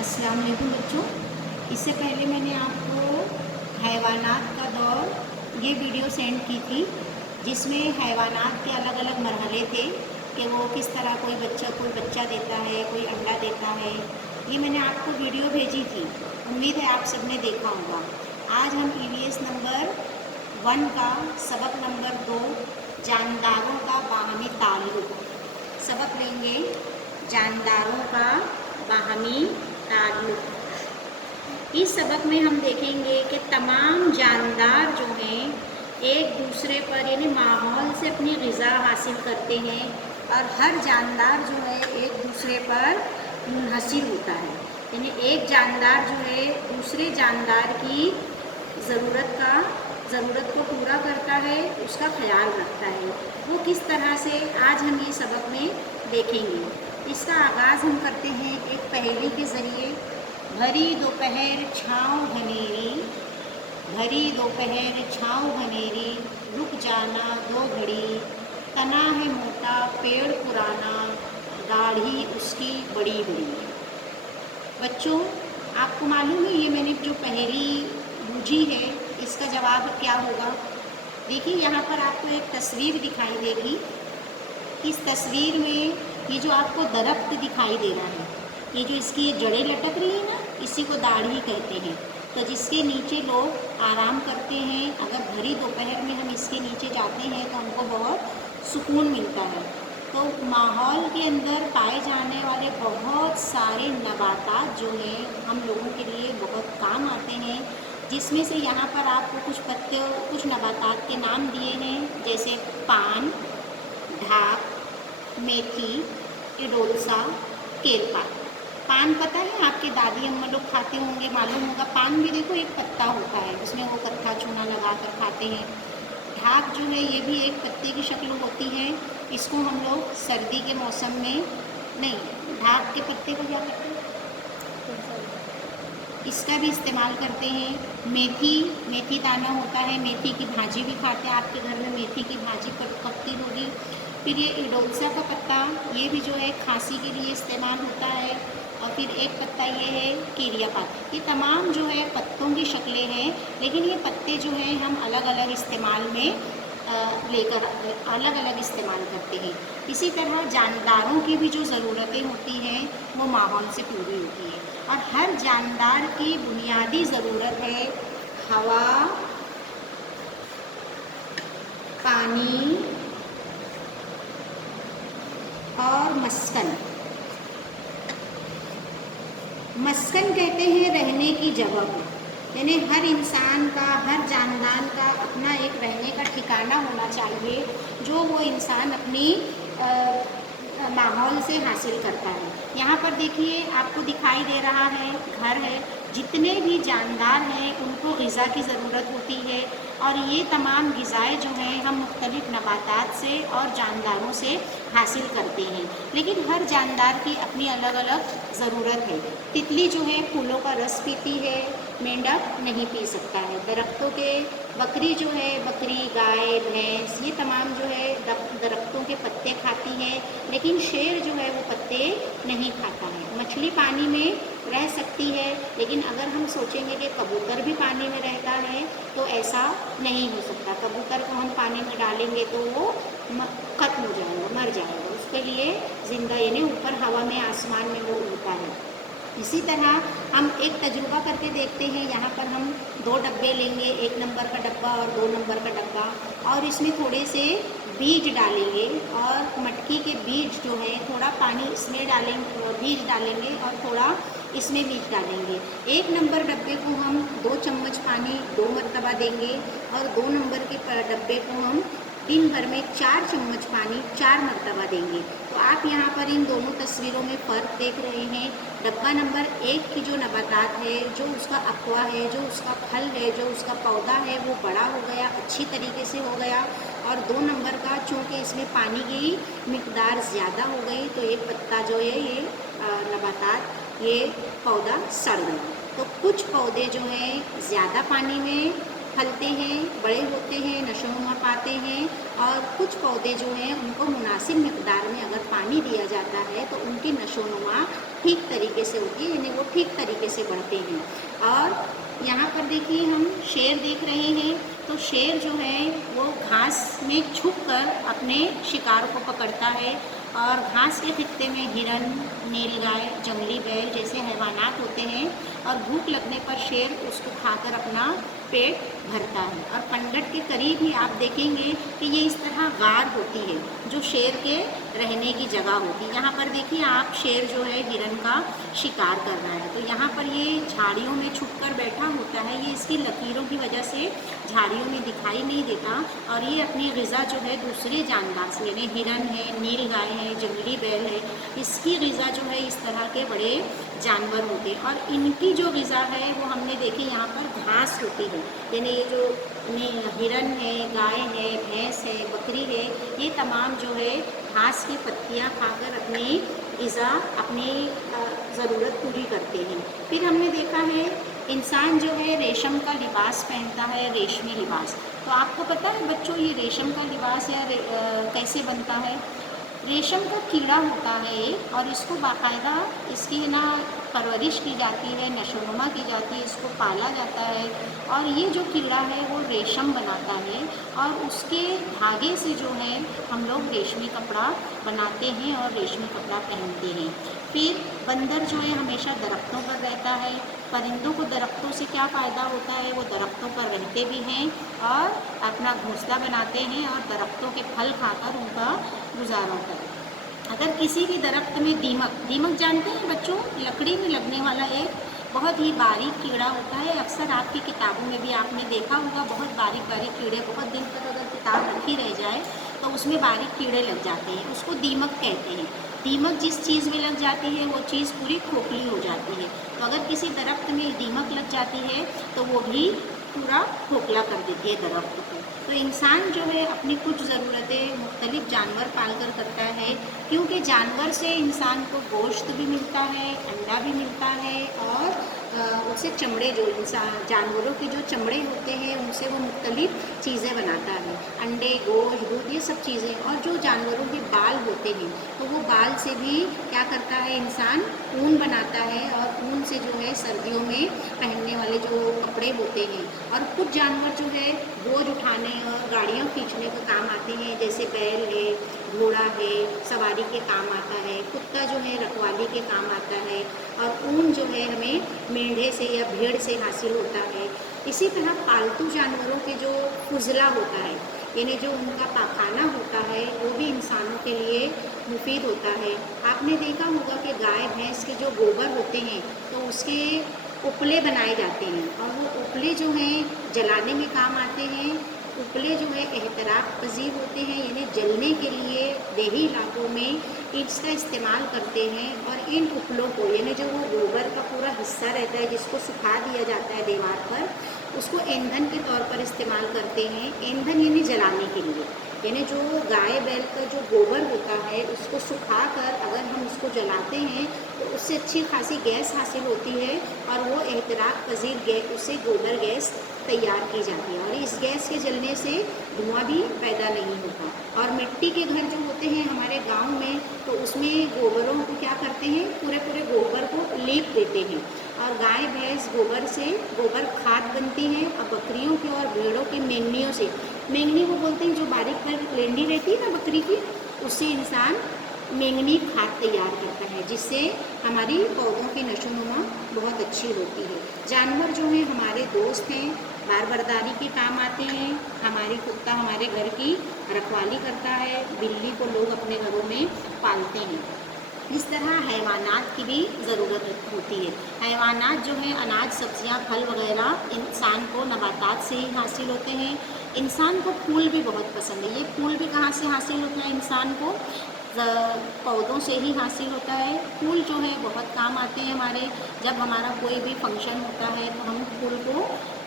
अस्सलाम वालेकुम बच्चों। इससे पहले मैंने आपको हैवानात का दौर ये वीडियो सेंड की थी, जिसमें हैवानात के अलग अलग मरहले थे कि वो किस तरह कोई बच्चा देता है, कोई अंडा देता है। ये मैंने आपको वीडियो भेजी थी, उम्मीद है आप सबने देखा होगा। आज हम ईवीएस नंबर 1 का सबक नंबर 2 जानदारों का बाहमी ताल्लुक़ सबक लेंगे। जानदारों का बाहमी ताल्लुक़। इस सबक में हम देखेंगे कि तमाम जानदार जो हैं एक दूसरे पर यानी माहौल से अपनी ग़िज़ा हासिल करते हैं और हर जानदार जो है एक दूसरे पर मुनहसिर होता है। यानी एक जानदार जो है दूसरे जानदार की ज़रूरत को पूरा करता है, उसका ख्याल रखता है। वो किस तरह से आज हम ये सबक में देखेंगे। इसका आगाज़ हम करते हैं एक पहेली के ज़रिए। भरी दोपहर छाँव घनेरी, भरी दोपहर छाँव घनेरी, रुक जाना दो घड़ी, तना है मोटा पेड़ पुराना, दाढ़ी उसकी बड़ी बड़ी। बच्चों, आपको मालूम है ये मैंने जो पहेली बूझी है इसका जवाब क्या होगा। देखिए यहाँ पर आपको एक तस्वीर दिखाई देगी। इस तस्वीर में ये जो आपको दरख्त दिखाई दे रहा है, ये जो इसकी जड़ें लटक रही है ना, इसी को दाढ़ी कहते हैं। तो जिसके नीचे लोग आराम करते हैं, अगर भरी दोपहर में हम इसके नीचे जाते हैं तो हमको बहुत सुकून मिलता है। तो माहौल के अंदर पाए जाने वाले बहुत सारे नबातात जो हैं हम लोगों के लिए बहुत काम आते हैं, जिसमें से यहाँ पर आपको कुछ नबातात के नाम दिए हैं, जैसे पान, ढाक, मेथी, इडोलसा, केरपा। पान पता है आपके दादी अम्मा लोग खाते होंगे, मालूम होगा। पान भी देखो एक पत्ता होता है, उसमें वो कत्था चूना लगा कर खाते हैं। ढाक जो है ये भी एक पत्ते की शक्ल होती है। इसको हम लोग सर्दी के मौसम में नहीं, ढाक के पत्ते को क्या करते हैं, इसका भी इस्तेमाल करते हैं। मेथी दाना होता है, मेथी की भाजी भी खाते हैं। आपके घर में मेथी की भाजी पकती होगी। फिर ये इडोलसा का पत्ता, ये भी जो है खांसी के लिए इस्तेमाल होता है। और फिर एक पत्ता ये है कीरिया पात। ये तमाम जो है पत्तों की शक्लें हैं, लेकिन ये पत्ते जो हैं हम अलग अलग इस्तेमाल में अलग अलग इस्तेमाल करते हैं। इसी तरह जानदारों की भी जो ज़रूरतें होती हैं वो माहौल से पूरी होती है। और हर जानदार की बुनियादी ज़रूरत है हवा, पानी और मस्कन। मस्कन कहते हैं रहने की जगह को। यानी हर इंसान का, हर जानदार का अपना एक रहने का ठिकाना होना चाहिए, जो वो इंसान अपनी माहौल से हासिल करता है। यहाँ पर देखिए आपको दिखाई दे रहा है घर है। जितने भी जानदार हैं उनको ग़िज़ा की ज़रूरत होती है, और ये तमाम ग़िज़ाएँ जो हैं हम मुख्तलिफ़ नबातात से और जानदारों से हासिल करते हैं। लेकिन हर जानदार की अपनी अलग अलग ज़रूरत है। तितली जो है फूलों का रस पीती है, मेंढक नहीं पी सकता है। बकरी जो है, बकरी, गाय, भैंस, ये तमाम जो है दरख्तों के पत्ते खाती हैं, लेकिन शेर जो है वो पत्ते नहीं खाता है। मछली पानी में रह सकती है, लेकिन अगर हम सोचेंगे कि कबूतर भी पानी में रहता है तो ऐसा नहीं हो सकता। कबूतर को हम पानी में डालेंगे तो वो ख़त्म हो जाएगा, मर जाएगा। उसके लिए ज़िंदा यानी ऊपर हवा में, आसमान में वो उड़ता है। इसी तरह हम एक तजुर्बा करके देखते हैं। यहाँ पर हम 2 डब्बे लेंगे, 1 नंबर का डब्बा और 2 नंबर का डब्बा, और इसमें थोड़े से बीज डालेंगे और मटकी के बीज जो है थोड़ा पानी इसमें डालेंगे, बीज डालेंगे और थोड़ा इसमें बीज डालेंगे। 1 नंबर डब्बे को हम 2 चम्मच पानी 2 मरतबा देंगे, और 2 नंबर के डब्बे को हम दिन भर में 4 चम्मच पानी 4 मरतबा देंगे। तो आप यहाँ पर इन दोनों तस्वीरों में फ़र्क देख रहे हैं। डब्बा नंबर 1 की जो नबातात है, जो उसका अक़वा है, जो उसका फल है, जो उसका पौधा है, वो बड़ा हो गया, अच्छी तरीके से हो गया। और 2 नंबर का चूँकि इसमें पानी की मिक़दार ज़्यादा हो गई तो ये पत्ता जो है, ये नबातात, ये पौधा सड़ गया। तो कुछ पौधे जो हैं ज़्यादा पानी में फलते हैं, बड़े होते हैं, नशोनुमा पाते हैं, और कुछ पौधे जो हैं उनको मुनासिब मिक़दार में अगर पानी दिया जाता है तो उनकी नशोनुमा ठीक तरीके से होती है, यानी वो ठीक तरीके से बढ़ते हैं। और यहाँ पर देखिए हम शेर देख रहे हैं, तो शेर जो है वो घास में छुपकर अपने शिकार को पकड़ता है, और घास के खित्ते में हिरन, नीलगाय, जंगली बैल जैसे हैवानात होते हैं, और भूख लगने पर शेर उसको खाकर अपना पेट भरता है। और पंडट के करीब ही आप देखेंगे कि ये इस तरह गार होती है जो शेर के रहने की जगह होती है। यहाँ पर देखिए आप, शेर जो है हिरन का शिकार कर रहा है, तो यहाँ पर ये झाड़ियों में छुपकर बैठा होता है। ये इसकी लकीरों की वजह से झाड़ियों में दिखाई नहीं देता, और ये अपनी ग़िज़ा जो है दूसरे जानदार से, यानी हिरन है, नीलगाय है, जंगली बैल है, इसकी ग़िज़ा जो है इस तरह के बड़े जानवर होते हैं। और इनकी जो ग़िज़ा है वो हमने देखी यहाँ पर घास होती है, यानी ये जो हिरन है, गाय है, भैंस है, बकरी है, ये तमाम जो है घास की पत्तियाँ खाकर अपनी ग़िज़ा, अपनी ज़रूरत पूरी करते हैं। फिर हमने देखा है इंसान जो है रेशम का लिबास पहनता है, रेशमी लिबास। तो आपको पता है बच्चों, ये रेशम का लिबास या कैसे बनता है? रेशम का कीड़ा होता है, और इसको बाकायदा इसकी ना परवरिश की जाती है, नशोनुमा की जाती है, इसको पाला जाता है, और ये जो कीड़ा है वो रेशम बनाता है, और उसके धागे से जो है हम लोग रेशमी कपड़ा बनाते हैं और रेशमी कपड़ा पहनते हैं। फिर बंदर जो है हमेशा दरख्तों पर रहता है। परिंदों को दरख्तों से क्या फ़ायदा होता है? वो दरख्तों पर रहते भी हैं और अपना घोंसला बनाते हैं, और दरख्तों के फल खाकर उनका गुजारा करते हैं। अगर किसी भी दरख्त में दीमक जानते हैं बच्चों, लकड़ी में लगने वाला एक बहुत ही बारीक कीड़ा होता है। अक्सर आपकी किताबों में भी आपने देखा होगा, बहुत बारीक बारीक कीड़े, बहुत दिन तक अगर किताब रखी रह जाए तो उसमें बारीक कीड़े लग जाते हैं, उसको दीमक कहते हैं। दीमक जिस चीज़ में लग जाती है वो चीज़ पूरी खोखली हो जाती है। तो अगर किसी दरख्त में दीमक लग जाती है तो वो भी पूरा खोखला कर देती है दरख्त को। तो इंसान जो है अपनी कुछ ज़रूरतें मुख्तलिफ जानवर पालकर करता है, क्योंकि जानवर से इंसान को गोश्त भी मिलता है, अंडा भी मिलता है, और उससे चमड़े, जो इंसान जानवरों के जो चमड़े होते हैं उनसे वो मुख्तलिफ चीज़ें बनाता है, अंडे, गोश्त, दूध, ये सब चीज़ें। और जो जानवरों के बाल होते हैं तो वो बाल से भी क्या करता है इंसान, ऊन बनाता है, और ऊन से जो है सर्दियों में पहनने वाले जो कपड़े होते हैं। और कुछ जानवर जो है बोझ उठाने और गाड़ियाँ खींचने के काम आते हैं, जैसे बैल है, घोड़ा है, सवारी के काम आता है, कुत्ता जो है रखवाली के काम आता है, और ऊन जो है हमें मेंढे से या भेड़ से हासिल होता है। इसी तरह पालतू जानवरों के जो फुजला होता है, यानी जो उनका पाखाना होता है, वो भी इंसानों के लिए मुफीद होता है। आपने देखा होगा कि गाय भैंस के जो गोबर होते हैं तो उसके उपले बनाए जाते हैं, और वो उपले जो हैं जलाने में काम आते हैं। उपले जो है एहतराक पजीर होते हैं, यानी जलने के लिए देही इलाकों में इसका इस्तेमाल करते हैं। और इन उपलों को, यानी जो वो गोबर का पूरा हिस्सा रहता है जिसको सुखा दिया जाता है दीवार पर, उसको ईंधन के तौर पर इस्तेमाल करते हैं। ईंधन यानी जलाने के लिए, यानी जो गाय बैल का जो गोबर होता है उसको सुखाकर अगर हम उसको जलाते हैं तो उससे अच्छी खासी गैस हासिल होती है, और वो एहतराक पजीर गैस, उससे गोबर गैस तैयार की जाती है, और इस गैस के जलने से धुआं भी पैदा नहीं होता। और मिट्टी के घर जो होते हैं हमारे गांव में, तो उसमें गोबरों को क्या करते हैं, पूरे पूरे गोबर को लीप देते हैं, और गाय भैंस गोबर से गोबर खाद बनती है। और बकरियों की और भेड़ों की मेंगनियों से, मेंगनी को बोलते हैं जो बारीक पर लेंडी रहती है ना बकरी की, उससे इंसान मेंगनी खाद तैयार करता है, जिससे हमारी पौधों की नशोनुमा बहुत अच्छी होती है। जानवर जो हैं हमारे दोस्त हैं, बार बर्दारी के काम आते हैं। हमारी कुत्ता हमारे घर की रखवाली करता है, बिल्ली को लोग अपने घरों में पालते हैं। इस तरह हैवानात की भी ज़रूरत होती है। हैवानात जो है अनाज, सब्जियां, फल वगैरह इंसान को नबातात से ही हासिल होते हैं। इंसान को फूल भी बहुत पसंद है। ये फूल भी कहाँ से हासिल होता है इंसान को? पौधों से ही हासिल होता है। फूल जो है बहुत काम आते हैं हमारे। जब हमारा कोई भी फंक्शन होता है तो हम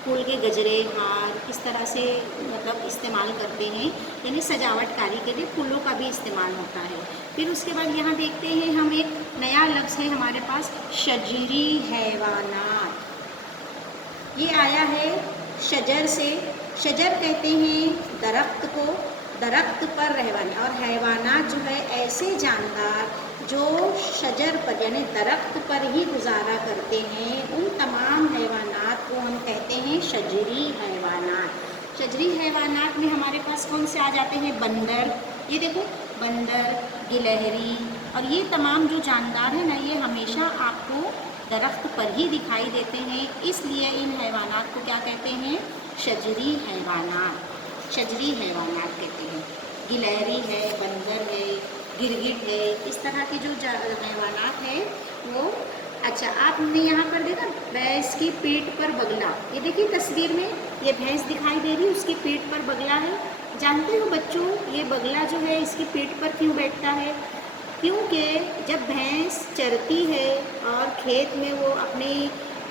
फूल के गजरे, हार इस तरह से मतलब इस्तेमाल करते हैं, यानी सजावटकारी के लिए फूलों का भी इस्तेमाल होता है। फिर उसके बाद यहाँ देखते हैं हम एक नया लफ्ज़ है हमारे पास, शजरी हैवानात। ये आया है शजर से। शजर कहते हैं दरख्त को, दरख्त पर रहने, और हैवानात जो है ऐसे जानदार जो शजर पर यानी दरख्त पर ही गुजारा करते हैं, उन तमाम हैवानात को हम कहते हैं शजरी हैवानात। शजरी हैवानात में हमारे पास कौन से आ जाते हैं? बंदर, ये देखो बंदर, गिलहरी, और ये तमाम जो जानदार हैं ना, ये हमेशा आपको दरख्त पर ही दिखाई देते हैं, इसलिए इन हैवानात को क्या कहते हैं? शजरी हैवानात। शजरी हैवानात कहते हैं। गिलहरी है, बंदर है, गिरगिट है, इस तरह के जो हैवानात हैं वो। अच्छा, आपने यहाँ पर देखा भैंस की पीठ पर बगला, ये देखिए तस्वीर में ये भैंस दिखाई दे रही है, उसकी पीठ पर बगला है। जानते हो बच्चों, ये बगला जो है इसकी पीठ पर क्यों बैठता है? क्योंकि जब भैंस चरती है और खेत में वो अपनी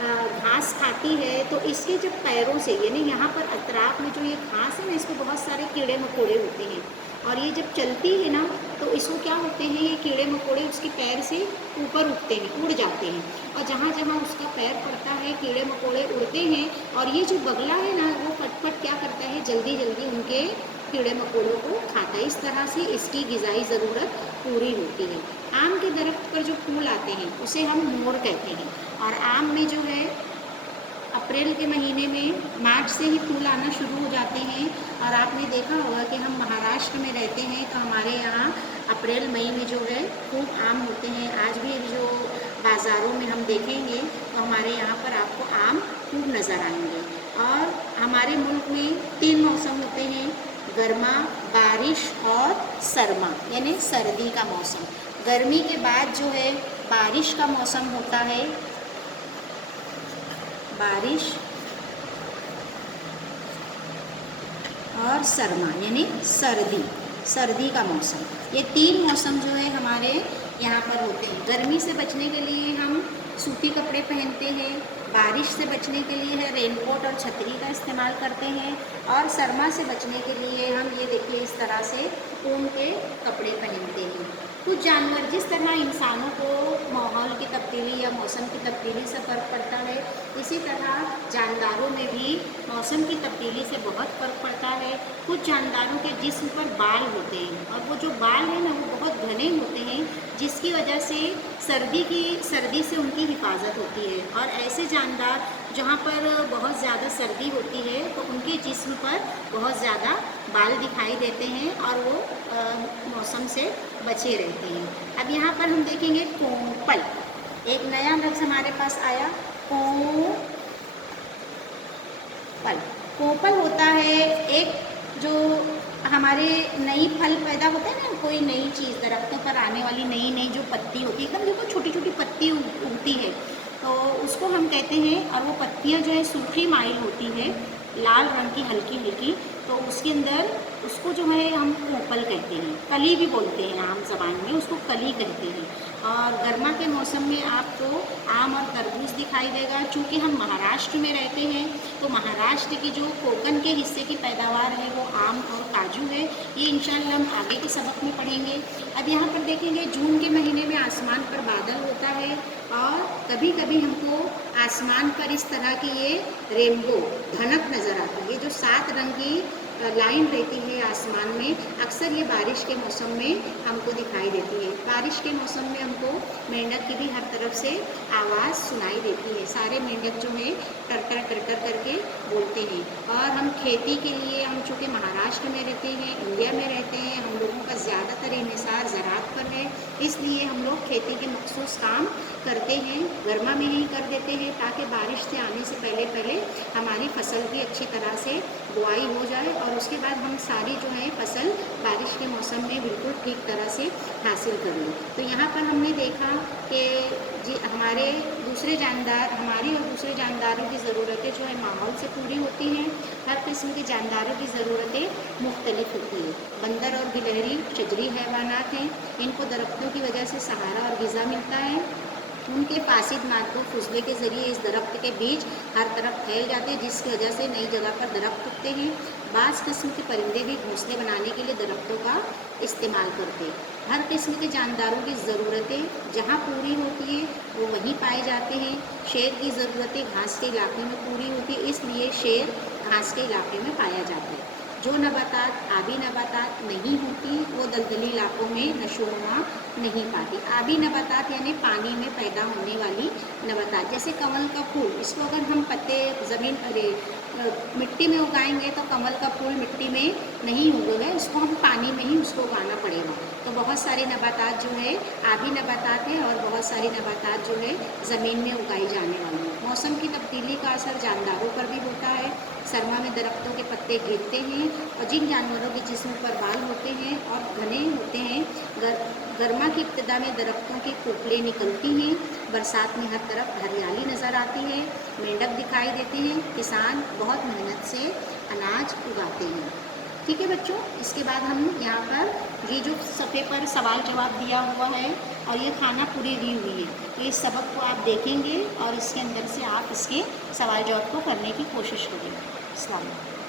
घास खाती है, तो इसके जब पैरों से यानी यहाँ पर अतराफ में जो ये घास है ना, इस पर बहुत सारे कीड़े मकोड़े होते हैं, और ये जब चलती है ना तो इसको क्या होते हैं, ये कीड़े मकोड़े उसके पैर से ऊपर उठते हैं, उड़ जाते हैं, और जहाँ जहाँ उसका पैर पड़ता है कीड़े मकोड़े उड़ते हैं, और ये जो बगला है ना वो फटफट क्या करता है, जल्दी जल्दी उनके कीड़े मकोड़ों को खाता है। इस तरह से इसकी ग़िज़ाई ज़रूरत पूरी होती है। आम के दरख्त पर जो फूल आते हैं उसे हम मोर कहते हैं, और आम में जो है अप्रैल के महीने में, मार्च से ही फूल आना शुरू हो जाते हैं। और आपने देखा होगा कि हम महाराष्ट्र में रहते हैं, तो हमारे यहाँ अप्रैल मई में जो है खूब आम होते हैं। आज भी जो बाज़ारों में हम देखेंगे तो हमारे यहाँ पर आपको आम खूब नज़र आएंगे। और हमारे मुल्क में 3 मौसम होते हैं, गर्मा, बारिश और सरमा, यानी सर्दी का मौसम। गर्मी के बाद जो है बारिश का मौसम होता है, बारिश और सरमा यानी सर्दी, सर्दी का मौसम। ये 3 मौसम जो है हमारे यहाँ पर होते हैं। गर्मी से बचने के लिए हम सूती कपड़े पहनते हैं, बारिश से बचने के लिए है रेनकोट और छतरी का इस्तेमाल करते हैं, और सरमा से बचने के लिए हम ये देखिए इस तरह से ऊन के कपड़े पहनते हैं। कुछ जानवर, जिस तरह इंसानों को माहौल की तब्दीली या मौसम की तब्दीली से फ़र्क पड़ता है, इसी तरह जानदारों में भी मौसम की तब्दीली से बहुत फ़र्क पड़ता है। कुछ जानदारों के जिस्म पर बाल होते हैं, और वो जो बाल हैं ना वो बहुत घने होते हैं, जिसकी वजह से सर्दी से उनकी हिफाजत होती है। और ऐसे जानदार जहाँ पर बहुत ज़्यादा सर्दी होती है तो उनके जिस्म पर बहुत ज़्यादा बाल दिखाई देते हैं, और वो मौसम से बचे रहते हैं। अब यहाँ पर हम देखेंगे कोंपल, एक नया लफ्ज़ हमारे पास आया, कोंपल। कोंपल होता है एक जो हमारे नई फल पैदा होता है ना, कोई नई चीज़ दरख्तों पर आने वाली नई जो पत्ती होती है, एकदम देखो छोटी छोटी पत्ती उगती है, तो उसको हम कहते हैं। और वो पत्तियाँ जो है सूखी माइल होती है, लाल रंग की हल्की हल्की, तो उसके अंदर उसको जो है हम कोंपल कहते हैं, कली भी बोलते हैं आम ज़बान में, उसको कली कहते हैं। और गर्मा के मौसम में आपको आम और तरबूज दिखाई देगा। चूँकि हम महाराष्ट्र में रहते हैं तो महाराष्ट्र की जो कोकन के हिस्से की पैदावार है वो आम और काजू है। ये इंशाल्लाह हम आगे के सबक में पढ़ेंगे। अब यहाँ पर देखेंगे जून के महीने में आसमान पर बादल होता है, और कभी कभी हमको आसमान पर इस तरह की ये रेनबो धनक नज़र आती है, जो 7 रंग की लाइन रहती है आसमान में, अक्सर ये बारिश के मौसम में हमको दिखाई देती है। बारिश के मौसम में हमको मेंढक की भी हर तरफ से आवाज़ सुनाई देती है। सारे मेंढक जो है टरटर टरटर करके बोलते हैं। और हम खेती के लिए, हम चूँकि महाराष्ट्र में रहते हैं, इंडिया में रहते हैं, हम लोगों का ज़्यादातर इन्हिसार ज़राअत पर है, इसलिए हम लोग खेती के मखसूस काम करते हैं, गर्मा में ही कर देते हैं, ताकि बारिश से आने से पहले हमारी फसल की अच्छी तरह से बुआई हो जाए, और उसके बाद हम सारी जो है फसल बारिश के मौसम में बिल्कुल ठीक तरह से हासिल कर लें। तो यहाँ पर हमने देखा कि जी हमारे दूसरे जानदार, हमारी और दूसरे जानदारों की ज़रूरतें जो है माहौल से पूरी होती हैं। हर किस्म के जानदारों की ज़रूरतें मुख्तलिफ होती है। बंदर और गिलहरी शजरी हैवानात हैं, इनको दरख्तों की वजह से सहारा और ग़िज़ा मिलता है। उनके फासिद मादे फुजले के ज़रिए इस दरख्त के बीज हर तरफ फैल जाते हैं, जिसकी वजह से नई जगह पर दरख्त उगते हैं। बाज़ किस्म के परिंदे भी घोंसले बनाने के लिए दरख्तों का इस्तेमाल करते हैं। हर किस्म के जानदारों की ज़रूरतें जहाँ पूरी होती है वो वहीं पाए जाते हैं। शेर की ज़रूरतें घास के इलाके में पूरी होती है, इसलिए शेर घास के इलाके में पाया जाता है। जो नबातात आबी नबातात नहीं होती वो दलदली इलाकों में नशोनुमा नहीं पाती। आबी नबातात यानी पानी में पैदा होने वाली नबातात, जैसे कमल का फूल, इसको अगर हम पत्ते ज़मीन मिट्टी में उगाएंगे तो कमल का फूल मिट्टी में नहीं उगेगा, उसको हम पानी में ही उसको उगाना पड़ेगा। तो बहुत सारे नबातात जो है आबी नबातात हैं और बहुत सारी नबातात जो है ज़मीन में उगाई जाने वाली हैं। मौसम की तब्दीली का असर जानदारों पर भी होता है। सरमा में दरख्तों के पत्ते गिरते हैं और जिन जानवरों के जिस्म पर बाल होते हैं और घने होते हैं, गर्मा की इब्तिदा में दरख्तों की खोपलें निकलती हैं। बरसात में हर तरफ हरियाली नज़र आती है, मेंढक दिखाई देते हैं। किसान बहुत मेहनत से अनाज उगाते हैं। ठीक है बच्चों, इसके बाद हम यहाँ पर ये जो सफ़े पर सवाल जवाब दिया हुआ है और ये खाना पूरी दी हुई है, तो इस सबक को आप देखेंगे और इसके अंदर से आप इसके सवाल जवाब को करने की कोशिश करेंगे। अस्सलाम वालेकुम।